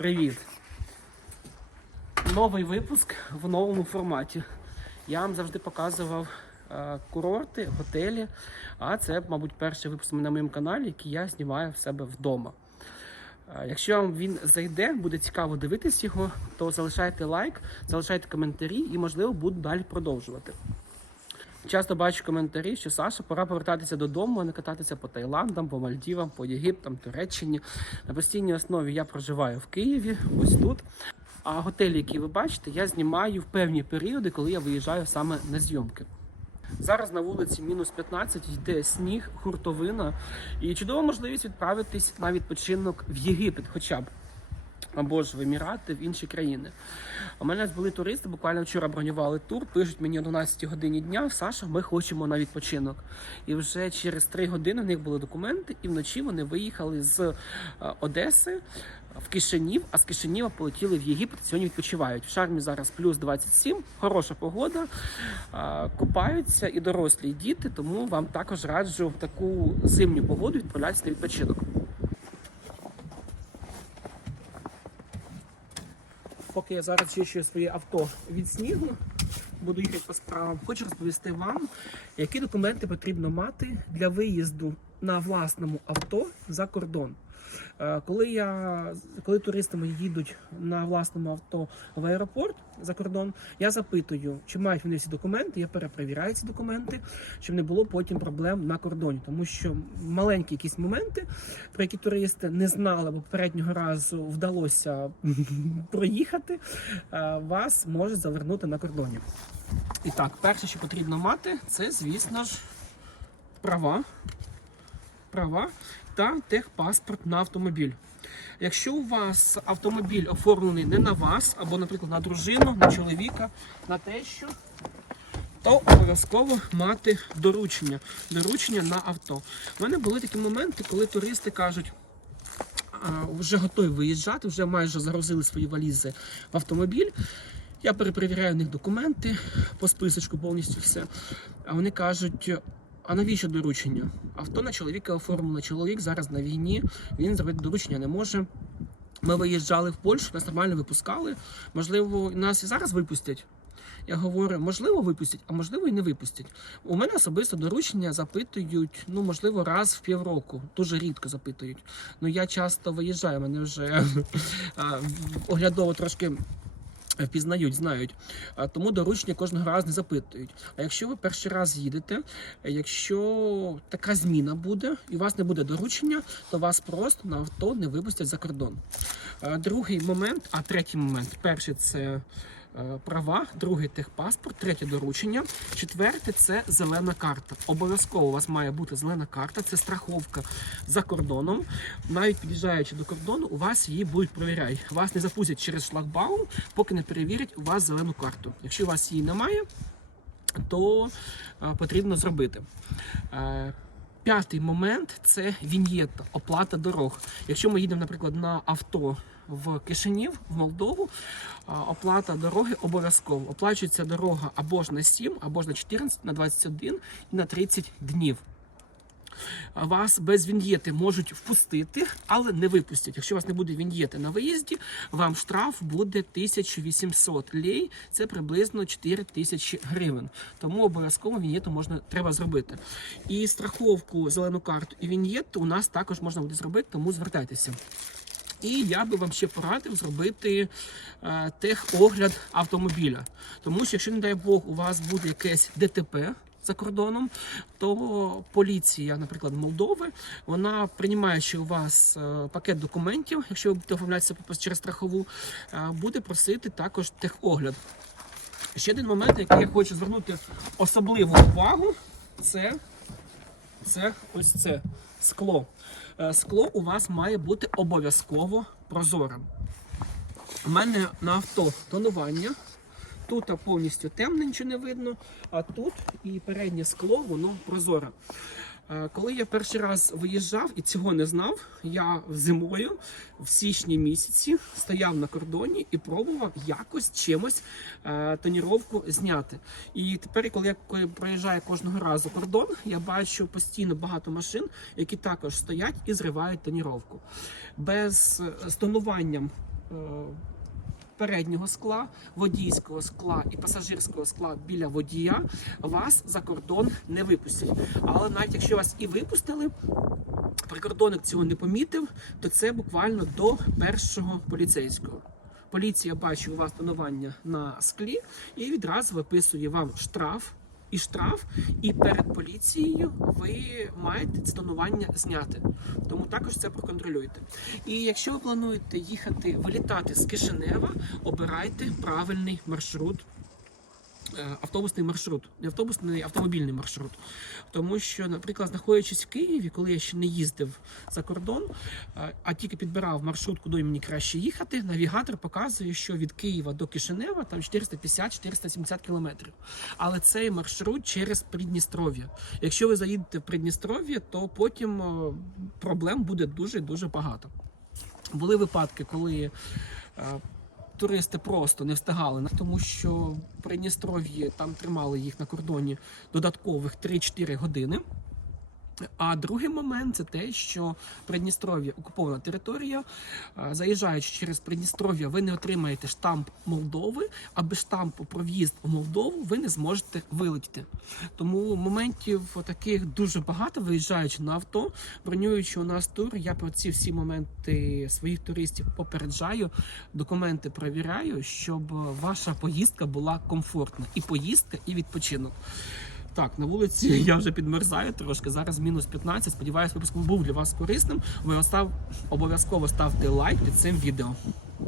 Привіт! Новий випуск в новому форматі. Я вам завжди показував е, курорти, готелі, а це, мабуть, перший випуск на моєму каналі, який я знімаю в себе вдома. Е, Якщо вам він зайде, буде цікаво дивитись його, то залишайте лайк, залишайте коментарі і, можливо, буду далі продовжувати. Часто бачу коментарі, що Саша, пора повертатися додому, а не кататися по Таїландам, по Мальдівам, по Єгиптам, Туреччині. На постійній основі я проживаю в Києві, ось тут. А готелі, які ви бачите, я знімаю в певні періоди, коли я виїжджаю саме на зйомки. Зараз на вулиці мінус 15 йде сніг, хуртовина і чудова можливість відправитись на відпочинок в Єгипет, хоча б або ж в Емірати, в інші країни. У мене були туристи, буквально вчора бронювали тур, пишуть мені о 12 годині дня, Саша, ми хочемо на відпочинок. І вже через 3 години в них були документи, і вночі вони виїхали з е, Одеси в Кишинів, а з Кишиніва полетіли в Єгипет. Сьогодні відпочивають. В Шармі зараз плюс 27, хороша погода, е, купаються і дорослі, і діти, тому вам також раджу в таку зимню погоду відправлятися на відпочинок. Поки я зараз чищу своє авто від снігу, буду їхати по справам. Хочу розповісти вам, які документи потрібно мати для виїзду на власному авто за кордон. Е, Коли я коли туристи їдуть на власному авто в аеропорт за кордон, я запитую, чи мають вони всі документи. Я перепровіряю ці документи, щоб не було потім проблем на кордоні, тому що маленькі якісь моменти, про які туристи не знали, бо попереднього разу вдалося проїхати, е, вас може завернути на кордоні. І так, перше, що потрібно мати, це, звісно ж, права. Права та техпаспорт на автомобіль. Якщо у вас автомобіль оформлений не на вас, або, наприклад, на дружину, на чоловіка, на тещу, то обов'язково мати доручення. Доручення на авто. У мене були такі моменти, коли туристи кажуть. Вже готові виїжджати, вже майже загрузили свої валізи в автомобіль. Я перепровіряю в них документи по списочку, повністю все. А вони кажуть: а навіщо доручення? Авто на чоловіка оформлено. Чоловік зараз на війні, він зробити доручення не може. Ми виїжджали в Польщу, нас нормально випускали. Можливо, нас і зараз випустять. Я говорю, можливо, випустять, а можливо і не випустять. У мене особисто доручення запитують, ну можливо, раз в півроку. Дуже рідко запитують. Ну я часто виїжджаю, мене вже оглядово трошки впізнають, знають. Тому доручення кожного разу не запитують. А якщо ви перший раз їдете, якщо така зміна буде і у вас не буде доручення, то вас просто на авто не випустять за кордон. Другий момент, а третій момент, перший це. Е, Права, другий техпаспорт, третє доручення, четверте це зелена карта. Обов'язково у вас має бути зелена карта, це страховка за кордоном. Навіть під'їжджаючи до кордону, у вас її будуть перевіряти. Вас не запустять через шлагбаум, поки не перевірять у вас зелену карту. Якщо у вас її немає, то е, потрібно зробити. П'ятий момент це віньєта, оплата дорог. Якщо ми їдемо, наприклад, на авто в Кишинів, в Молдову, оплата дороги обов'язково. Оплачується дорога або ж на 7, або ж на 14, на 21 і на 30 днів. Вас без віньєти можуть впустити, але не випустять. Якщо у вас не буде віньєти на виїзді, вам штраф буде 1800 лей, це приблизно 4000 гривень. Тому обов'язково віньєту можна треба зробити. І страховку, зелену карту і віньєту у нас також можна буде зробити, тому звертайтеся. І я би вам ще порадив зробити е, техогляд автомобіля. Тому що, якщо, не дай Бог, у вас буде якесь ДТП за кордоном, то поліція, наприклад, Молдови, вона приймаючи у вас е, пакет документів, якщо ви будете оформлятися через страхову, е, буде просити також техогляд. Ще один момент, який я хочу звернути особливу увагу, це це ось це скло. Е, Скло у вас має бути обов'язково прозорим. У мене на авто тонування. Тут повністю темне, нічого не видно, а тут і переднє скло, воно прозоре. Е, Коли я перший раз виїжджав і цього не знав, я зимою в січні місяці стояв на кордоні і пробував якось чимось е, тоніровку зняти. І тепер, коли я проїжджаю кожного разу кордон, я бачу постійно багато машин, які також стоять і зривають тоніровку. Без е, з тонуванням переднього скла, водійського скла і пасажирського скла біля водія, вас за кордон не випустять. Але навіть якщо вас і випустили, прикордонник цього не помітив, то це буквально до першого поліцейського. Поліція бачить у вас тонування на склі і відразу виписує вам штраф. І штраф, і перед поліцією ви маєте це тонування зняти. Тому також це проконтролюйте. І якщо ви плануєте їхати, вилітати з Кишинева, обирайте правильний маршрут. Е, Автобусний маршрут, не автобусний, автомобільний маршрут. Тому що, наприклад, знаходячись в Києві, коли я ще не їздив за кордон, е, а тільки підбирав маршрут, куди мені краще їхати, навігатор показує, що від Києва до Кишинева там 450-470 кілометрів. Але цей маршрут через Придністров'я. Якщо ви заїдете в Придністров'я, то потім е, проблем буде дуже дуже багато. Були випадки, коли туристи просто не встигали, тому що Придністров'ї там тримали їх на кордоні додаткових 3-4 години. А другий момент це те, що Придністров'я окупована територія. Е, Заїжджаючи через Придністров'я, ви не отримаєте штамп Молдови, а без штампу про в'їзд у Молдову ви не зможете вилетіти. Тому моментів таких дуже багато, виїжджаючи на авто, бронюючи у нас тур, я про ці всі моменти своїх туристів попереджаю, документи перевіряю, щоб ваша поїздка була комфортна. І поїздка, і відпочинок. Так, на вулиці я вже підмерзаю трошки. Зараз мінус 15. Сподіваюсь, випуск був для вас корисним. Ви остав- обов'язково ставте лайк під цим відео.